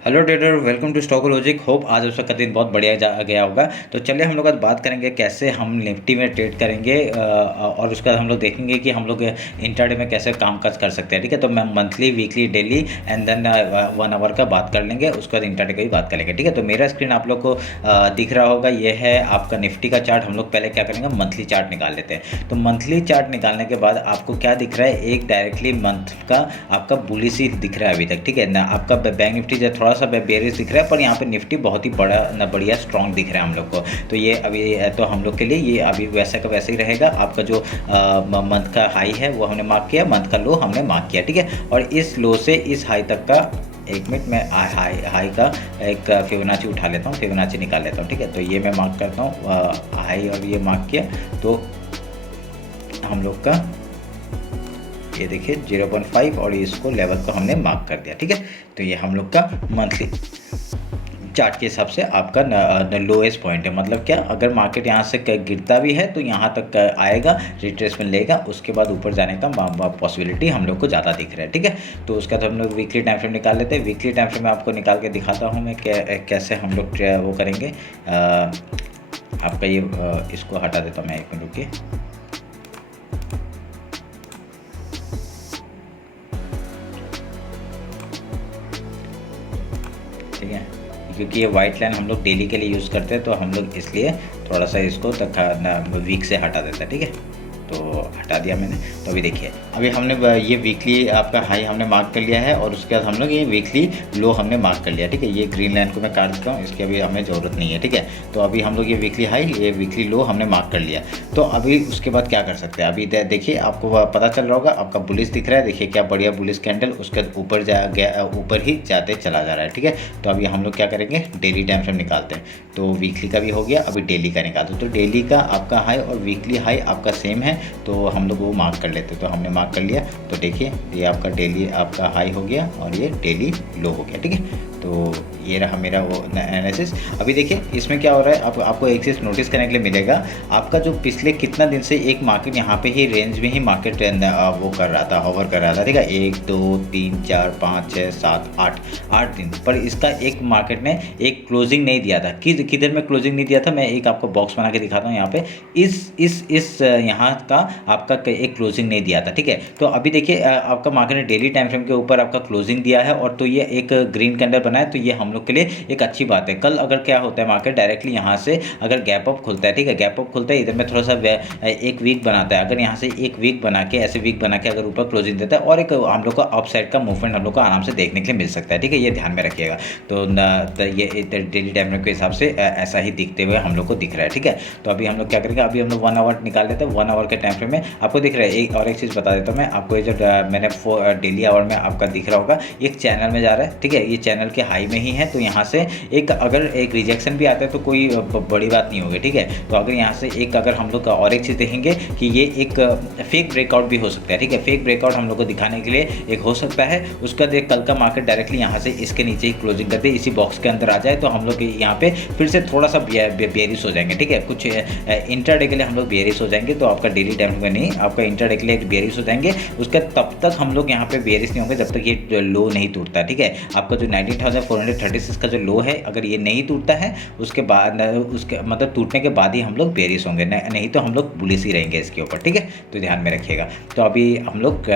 Hello trader, welcome to Stock Logic. Hope आज उसका दिन बहुत बढ़िया गया होगा। तो चलिए हम लोग आज बात करेंगे कैसे हम निफ्टी में ट्रेड करेंगे और उसके बाद हम लोग देखेंगे कि हम लोग इंट्राडे में कैसे कामकाज कर सकते हैं। ठीक है, तो मैं monthly, weekly, daily and then 1 hour का बात कर लेंगे, उसके बाद इंट्राडे का भी बात कर लेंगे। ठीक है, तो मेरा स्क्रीन आप लोग को दिख रहा होगा, ये है आपका निफ्टी का चार्ट। हम लोग पहले क्या करेंगे, मंथली चार्ट निकाल लेते हैं। तो मंथली चार्ट निकालने के बाद आपको क्या दिख रहा है, एक डायरेक्टली मंथ का आपका बुलिश ही दिख रहा है अभी तक। ठीक है ना, आपका बैंक निफ्टी जो थोड़ा सा बेयरिश दिख रहा है, पर यहाँ पे निफ्टी बहुत ही बढ़िया स्ट्रॉन्ग दिख रहा है हम लोग को। तो ये अभी तो हम लोग के लिए ये अभी वैसा का वैसा ही रहेगा। आपका जो मंथ का हाई है वो हमने मार्क किया, मंथ का लो हमने मार्क किया। ठीक है, और इस लो से इस हाई तक का, एक मिनट में हाई का एक फिबोनाची उठा लेता हूँ, फिबोनाची निकाल लेता हूँ। ठीक है, तो ये मैं मार्क करता हूँ हाई, और ये मार्क किया तो हम लोग का ये देखिए 0.5 और इसको लेवल को हमने मार्क कर दिया। ठीक है, तो ये हम लोग का मंथली चार्ट के हिसाब से आपका लोएस्ट पॉइंट है। मतलब क्या, अगर मार्केट यहाँ से गिरता भी है तो यहाँ तक आएगा, रिट्रेसमेंट लेगा, उसके बाद ऊपर जाने का पॉसिबिलिटी हम लोग को ज़्यादा दिख रहा है। ठीक है, तो उसका तो हम लोग वीकली टाइम फ्रेम निकाल लेते हैं। वीकली टाइम फ्रेम में आपको निकाल के दिखाता हूँ मैं कैसे हम लोग वो करेंगे। आपका ये इसको हटा देता हूँ मैं, 1 मिनट रुकिए। ठीक है, क्योंकि ये वाइट लाइन हम लोग डेली के लिए यूज़ करते हैं, तो हम लोग इसलिए थोड़ा सा इसको वीक से हटा देते हैं। ठीक है, तो हटा दिया मैंने। तो अभी देखिए, अभी हमने ये वीकली आपका हाई हमने मार्क कर लिया है, और उसके बाद हम लोग ये वीकली लो हमने मार्क कर लिया। ठीक है, ये ग्रीन लाइन को मैं काट देता हूँ, इसकी अभी हमें ज़रूरत नहीं है। ठीक है, तो अभी हम लोग ये वीकली हाई, ये वीकली लो हमने मार्क कर लिया। तो अभी उसके बाद क्या कर सकते हैं, अभी देखिए आपको पता चल रहा होगा, आपका बुलिश दिख रहा है। देखिए क्या बढ़िया बुलिश कैंडल, उसके ऊपर ऊपर ही जाते चला जा रहा है। ठीक है, तो अभी हम लोग क्या करेंगे, डेली टाइम फ्रेम निकालते हैं। तो वीकली का भी हो गया, अभी डेली का निकालते हैं। तो डेली का आपका हाई और वीकली हाई आपका सेम है, तो हम लोग वो मार्क कर लेते हैं। तो हमने मार्क कर लिया, तो देखिए ये आपका डेली आपका हाई हो गया और ये डेली लो हो गया। ठीक है, तो ये रहा मेरा वो एनालिसिस। अभी देखिए इसमें क्या हो रहा है, आपको एक चीज़ नोटिस करने के लिए मिलेगा। आपका जो पिछले कितना दिन से एक मार्केट यहाँ पे ही रेंज में ही मार्केट वो कर रहा था, होवर कर रहा था। ठीक है, 1 2 3 4 5 6 7 8 दिन पर इसका एक मार्केट ने एक क्लोजिंग नहीं दिया था। किधर में क्लोजिंग नहीं दिया था, मैं एक आपको बॉक्स बना के दिखाता हूँ। यहाँ पे इस यहाँ का आपका एक क्लोजिंग नहीं दिया था। ठीक है, तो अभी देखिए आपका मार्केट ने डेली टाइम फ्रेम के ऊपर आपका क्लोजिंग दिया है, और तो ये एक ग्रीन कैंडल बनाए, तो ये हम लोग के लिए एक अच्छी बात है। कल अगर क्या होता है, मार्केट डायरेक्टली यहाँ से अगर गैप अप खुलता है, ठीक है, गैप अप खुलता है, इधर में थोड़ा सा एक वीक बनाता है। अगर यहाँ से एक वीक बना के, ऐसे वीक बना के अगर ऊपर क्लोजिंग देता है, और एक हम लोग को अप साइड का मूवमेंट हम लोग को आराम से देखने के लिए मिल सकता है। ठीक है, ये ध्यान में रखिएगा। तो ये डेली टाइम फ्रेम के हिसाब से ऐसा ही दिखते हुए हम लोग को दिख रहा है। ठीक है, तो अभी हम लोग क्या करेंगे, अभी हम लोग 1 आवर निकाल लेते हैं। 1 आवर के टाइम फ्रेम में आपको दिख रहा है, और एक चीज़ बता देता हूँ मैं आपको, ये जो मैंने डेली आवर में आपका दिख रहा होगा, एक चैनल में जा रहा है। ठीक है, ये चैनल के हाई में ही है, तो यहाँ से एक अगर एक रिजेक्शन भी आता है तो कोई बड़ी बात नहीं होगी। ठीक है, तो अगर यहाँ से एक अगर हम लोग का और एक चीज़ देखेंगे कि ये एक फेक ब्रेकआउट भी हो सकता है। ठीक है, फेक ब्रेकआउट हम लोग को दिखाने के लिए एक हो सकता है। उसका देख कल का मार्केट डायरेक्टली यहाँ से इसके नीचे ही क्लोजिंग कर दे, इसी बॉक्स के अंदर आ जाए, तो हम लोग यहाँ पे फिर से थोड़ा सा बेयरिश हो जाएंगे। ठीक है, कुछ इंट्राडे के लिए हम लोग बेयरिश हो जाएंगे, तो आपका डेली टाइम में नहीं, आपका इंट्राडे के लिए बेयरिश हो जाएंगे। उसके तब तक हम लोग यहाँ पे बेयरिश नहीं होंगे जब तक ये लो नहीं टूटता। ठीक है, आपका जो 19,436 का जो लो है, अगर ये नहीं टूटता है, उसके बाद उसके मतलब टूटने के बाद ही हम लोग बेयरिश होंगे, नहीं तो हम लोग बुलिश ही रहेंगे इसके ऊपर। ठीक है, तो ध्यान में रखिएगा। तो अभी हम लोग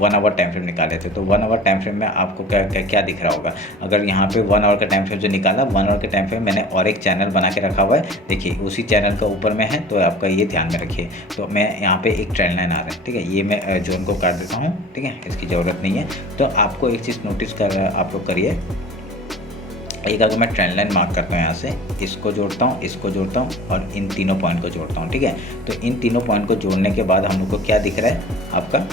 1 आवर टाइम फ्रेम निकाले थे, तो 1 आवर टाइम फ्रेम में आपको क्या दिख रहा होगा। अगर यहाँ पे 1 आवर का टाइम फ्रेम जो निकाला, 1 आवर के टाइम फ्रेम मैंने और एक चैनल बना के रखा हुआ है, देखिए उसी चैनल का ऊपर में है, तो आपका ये ध्यान में रखिए। तो मैं यहाँ पे एक ट्रेंड लाइन आ रहा है। ठीक है, ये मैं जोन को काट देता हूँ। ठीक है, इसकी ज़रूरत नहीं है। तो आपको एक चीज़ नोटिस आप लोग करिए, एक अगर मैं ट्रेंड लाइन मार्क करता हूँ, यहाँ से इसको जोड़ता हूँ, इसको जोड़ता हूँ, और इन तीनों पॉइंट को जोड़ता हूँ। ठीक है, तो इन तीनों पॉइंट को जोड़ने के बाद हम लोग को क्या दिख रहा है, आपका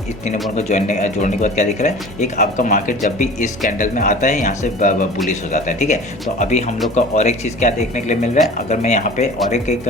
इस तीनों पॉइंट को जोड़ने के बाद क्या दिख रहा है, एक आपका मार्केट जब भी इस कैंडल में आता है यहाँ से बुलिश हो जाता है। ठीक है, तो अभी हम लोग का और एक चीज़ क्या देखने के लिए मिल रहा है, अगर मैं यहाँ पे और एक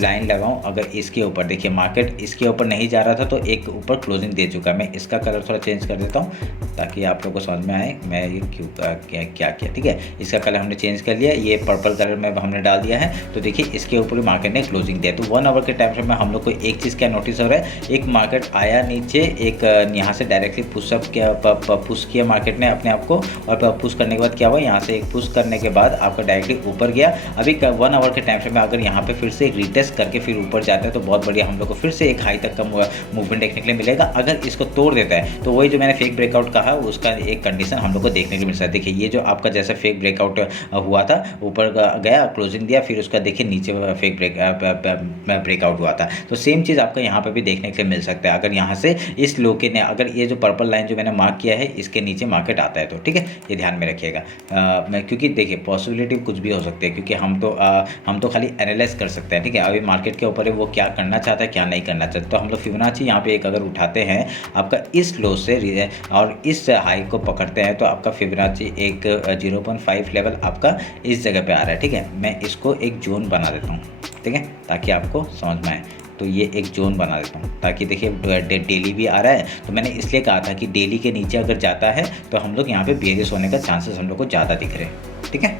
लाइन लगाऊं, अगर इसके ऊपर देखिए मार्केट इसके ऊपर नहीं जा रहा था, तो एक ऊपर क्लोजिंग दे चुका है। मैं इसका कलर थोड़ा चेंज कर देता हूँ ताकि आप लोग को समझ में आए मैं ये क्यों क्या किया। ठीक है, इसका कलर हमने चेंज कर लिया, ये पर्पल कलर में हमने डाल दिया है। तो देखिए इसके ऊपर मार्केट ने क्लोजिंग दिया। तो 1 आवर के टाइम फ्रेम में हम लोग को एक चीज़ क्या नोटिस हो रहा है, एक मार्केट आया नीचे, एक यहाँ से डायरेक्टली पुशअप किया, पुश किया मार्केट ने अपने आप को, और पुश करने के बाद क्या हुआ, यहाँ से एक पुश करने के बाद आपका डायरेक्टली ऊपर गया। अभी 1 आवर के टाइम फ्रेम में अगर यहाँ पे फिर से एक रिटेस्ट करके फिर ऊपर जाता है तो बहुत बढ़िया हम लोग को फिर से एक हाई तक का मूवमेंट देखने के लिए मिलेगा। अगर इसको तोड़ देता है तो वही जो मैंने फेक ब्रेकआउट कहा उसका एक कंडीशन हम लोग को देखने के लिए मिल सकता है। देखिए ये जो आपका जैसे फेक ब्रेकआउट हुआ था, ऊपर गया क्लोजिंग दिया, फिर उसका देखिए नीचे फेक ब्रेकआउट हुआ था। तो सेम चीज़ आपका यहाँ पे भी देखने के लिए मिल सकता है। अगर यहाँ से इस लो के ने अगर ये जो पर्पल लाइन जो मैंने मार्क किया है इसके नीचे मार्केट आता है तो ठीक है, ये ध्यान में रखिएगा। क्योंकि देखिए पॉसिबिलिटी कुछ भी हो सकती है, क्योंकि हम तो खाली एनालाइज कर सकते हैं, ठीक है। अभी मार्केट के ऊपर है वो क्या करना चाहता है क्या नहीं करना चाहता। तो हम लोग फिबोनाची यहाँ पे एक अगर उठाते हैं आपका इस लो से और इस हाई को पकड़ते हैं तो आपका फिबोनाची एक 0.5 लेवल आपका इस जगह पे आ रहा है, ठीक है। मैं इसको एक जोन बना देता हूँ, ठीक है, ताकि आपको समझ में आए। तो ये एक जोन बना देता हूँ ताकि देखिए डेली भी आ रहा है, तो मैंने इसलिए कहा था कि डेली के नीचे अगर जाता है तो हम लोग यहाँ पे बेरिश होने का चांसेस हम लोग को ज़्यादा दिख रहे हैं, ठीक है।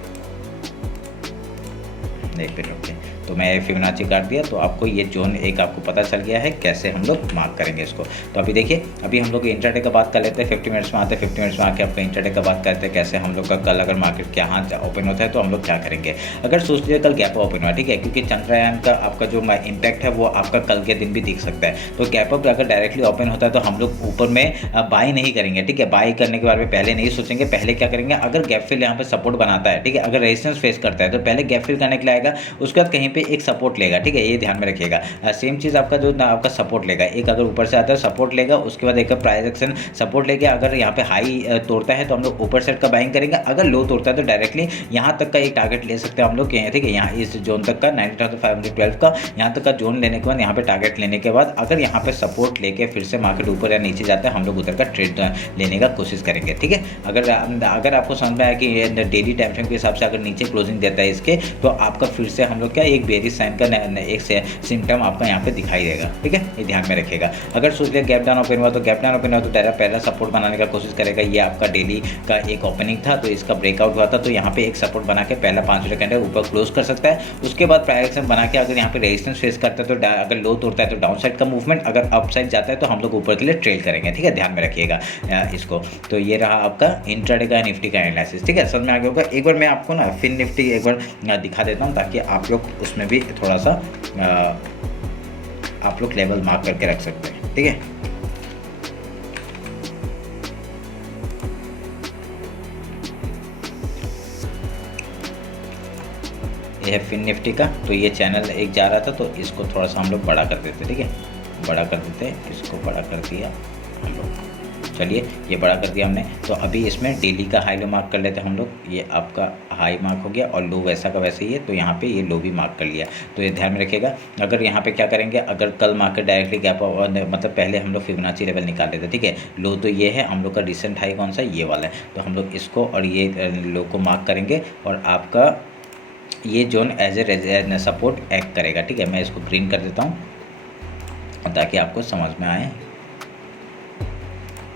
एक मिनट रुकिए, तो मैं फिबोनाची काट दिया तो आपको ये जोन एक आपको पता चल गया है कैसे हम लोग मार्क करेंगे इसको। तो अभी देखिए, अभी हम लोग इंट्राडे का बात कर लेते हैं, 50 मिनट्स में आते हैं, 50 मिनट्स में आके आपका इंट्राडे का बात करते हैं कैसे हम लोग का कल अगर मार्केट के यहाँ ओपन होता है तो हम लोग क्या करेंगे। अगर सोच लीजिए कल गैप ओपन हुआ, ठीक है, क्योंकि चंद्रयान का आपका जो इम्पैक्ट है वो आपका कल के दिन भी दिख सकता है। तो गैप अप अगर डायरेक्टली ओपन होता है तो हम लोग ऊपर में बाई नहीं करेंगे, ठीक है। बाई करने के बारे में पहले नहीं सोचेंगे, पहले क्या करेंगे, अगर गैप फिल यहाँ पे सपोर्ट बनाता है, ठीक है, अगर रेजिस्टेंस फेस करता है तो पहले गैप फिल करने के लिए आएगा, उसके बाद कहीं पे एक सपोर्ट लेगा, ठीक है, ये ध्यान में रखिएगा। सेम चीज़ आपका जो आपका सपोर्ट लेगा, एक अगर ऊपर से आता है सपोर्ट लेगा, उसके बाद एक प्राइस एक्शन सपोर्ट लेके अगर यहाँ पे हाई तोड़ता है तो हम लोग ऊपर साइड का बाइंग करेंगे, अगर लो तोड़ता है तो डायरेक्टली यहाँ तक का एक टारगेट ले सकते हैं हम लोग, ठीक है, यहाँ इस जोन तक का 90,512 का यहाँ तक का जोन लेने के बाद यहाँ पे टारगेट लेने के बाद अगर यहाँ पे सपोर्ट लेके फिर से मार्केट ऊपर या नीचे जाता है हम लोग उधर का ट्रेड लेने का कोशिश करेंगे, ठीक है। अगर आपको समझ में आया कि डेली टाइम फ्रेम के हिसाब से अगर नीचे क्लोजिंग देता है इसके तो आपका फिर से हम लोग क्या एक बेरिश साइन का एक सिम्टम आपका यहाँ पे दिखाई देगा, ठीक है, ये ध्यान में रखिएगा। अगर सोच लिया गैप डाउन ओपन हुआ तो गैप डाउन ओपन हुआ तो डायरेक्ट पहला सपोर्ट बनाने का कोशिश करेगा। ये आपका डेली का एक ओपनिंग था तो इसका ब्रेकआउट हुआ था तो यहाँ पे एक सपोर्ट बना के पहला 5 मिनट कैंडल ऊपर क्लोज कर सकता है। उसके बाद प्राइस एक्शन बना के अगर यहाँ पे रेजिस्टेंस फेस करता है तो अगर लो तोड़ता है तो डाउन साइड का मूवमेंट, अगर अप साइड जाता है तो हम लोग ऊपर के लिए ट्रेल करेंगे, ठीक है, ध्यान में रखिएगा इसको। तो ये रहा आपका इंट्राडे का निफ्टी का एनालिसिस, ठीक है, समझ में आ गया होगा। एक बार मैं आपको ना फिन निफ्टी एक बार दिखा देता हूँ ताकि आप लोग उसमें भी थोड़ा सा आप लोग लेवल मार्क करके रख सकते हैं, ठीक है। ये है फिन निफ्टी का, तो ये चैनल एक जा रहा था तो इसको थोड़ा सा हम लोग बड़ा कर देते, ठीक है, बड़ा कर देते, इसको बड़ा कर दिया हम लोग। चलिए ये बड़ा कर दिया हमने, तो अभी इसमें डेली का हाई लो मार्क कर लेते हैं हम लोग। ये आपका हाई मार्क हो गया और लो वैसा का वैसे ही है, तो यहाँ पे ये लो भी मार्क कर लिया। तो ये ध्यान में रखिएगा। अगर यहाँ पे क्या करेंगे, अगर कल मार्केट डायरेक्टली गैप मतलब पहले हम लोग फिबोनाची लेवल निकाल लेते, ठीक है। लो तो ये है, हम लोग का रिसेंट हाई कौन सा, ये वाला है, तो हम लोग इसको और ये लो को मार्क करेंगे और आपका ये zone as a support act करेगा, ठीक है। मैं इसको ग्रीन कर देता हूँ ताकि आपको समझ में आए,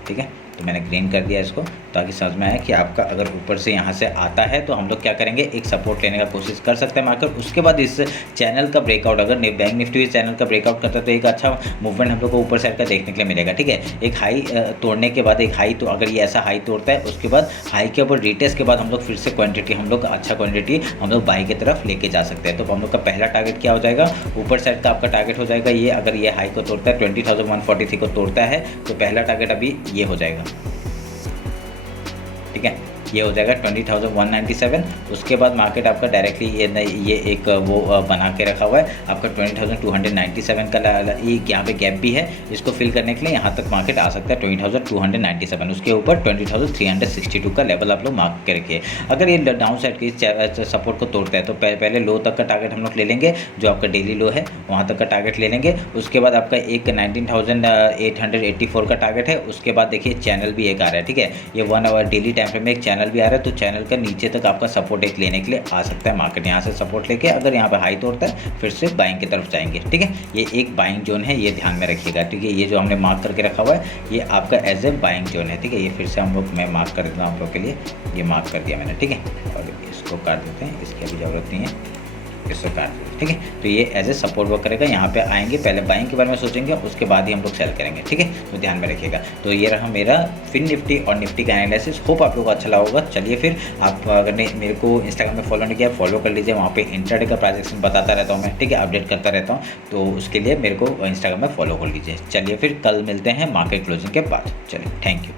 ठीक है। तो मैंने ग्रीन कर दिया इसको ताकि समझ में आए कि आपका अगर ऊपर से यहाँ से आता है तो हम लोग क्या करेंगे, एक सपोर्ट लेने का कोशिश कर सकते हैं मार्केट। उसके बाद इस चैनल का ब्रेकआउट, अगर बैंक निफ्टी इस चैनल का ब्रेकआउट करता है तो एक अच्छा मूवमेंट हम लोग को ऊपर साइड का देखने के लिए मिलेगा, ठीक है। एक हाई तोड़ने के बाद एक हाई, तो अगर ये ऐसा हाई तोड़ता है उसके बाद हाई के ऊपर रिटेस्ट के बाद हम लोग फिर से क्वान्टिटी हम लोग अच्छा क्वान्टिटी हम लोग बाई की तरफ लेके जा सकते हैं। तो हम लोग का पहला टारगेट क्या हो जाएगा, ऊपर साइड का आपका टारगेट हो जाएगा ये, अगर ये हाई को तोड़ता है 20,143 को तोड़ता है तो पहला टारगेट अभी ये हो जाएगा, ठीक है, ये हो जाएगा 20,197। उसके बाद मार्केट आपका डायरेक्टली ये एक वो बना के रखा हुआ है आपका 20,297 का, ये यहाँ पे गैप भी है, इसको फिल करने के लिए यहाँ तक मार्केट आ सकता है 20,297। उसके ऊपर 20,362 का लेवल आप लोग मार्क करके, अगर ये डाउन साइड की सपोर्ट को तोड़ता है तो पहले लो तक का टारगेट हम लोग ले लेंगे, जो आपका डेली लो है वहाँ तक का टारगेट ले लेंगे। उसके बाद आपका एक 19,884 का टारगेट है। उसके बाद देखिए चैनल भी एक आ रहा है, ठीक है, ये 1 आवर डेली टाइम फ्रेम में एक चैनल भी आ रहा है, तो चैनल का नीचे तक आपका सपोर्ट एक लेने के लिए आ सकता है मार्केट। यहाँ से सपोर्ट लेके अगर यहाँ पे हाई तोड़ता है फिर से बाइंग की तरफ जाएंगे, ठीक है। ये एक बाइंग जोन है, ये ध्यान में रखिएगा, ठीक है। ये जो हमने मार्क करके रखा हुआ है ये आपका एज ए बाइंग जोन है, ठीक है। ये फिर से हम लोग मैं मार्क कर देता हूँ आप लोग के लिए, ये मार्क कर दिया मैंने, ठीक है। और इसको काट देते हैं, इसकी अभी ज़रूरत नहीं है, इसको काट दो, ठीक है। तो ये एज ए सपोर्ट वर्क करेगा। यहाँ पे आएंगे, पहले बाइंग के बारे में सोचेंगे, उसके बाद ही हम लोग सेल करेंगे, ठीक है। तो ध्यान में रखिएगा। तो ये रहा मेरा फिन निफ्टी और निफ्टी का एनालिसिस। होप आप लोगों को अच्छा लगा होगा। चलिए फिर, आप अगर मेरे को इंस्टाग्राम में फॉलो नहीं किया, फॉलो कर लीजिए। वहाँ पे इंट्राडे का प्राइजेक्शन बताता रहता हूँ मैं, ठीक है, अपडेट करता रहता हूँ। तो उसके लिए मेरे को इंस्टाग्राम में फॉलो कर लीजिए। चलिए फिर, कल मिलते हैं मार्केट क्लोजिंग के बाद। चलिए, थैंक यू।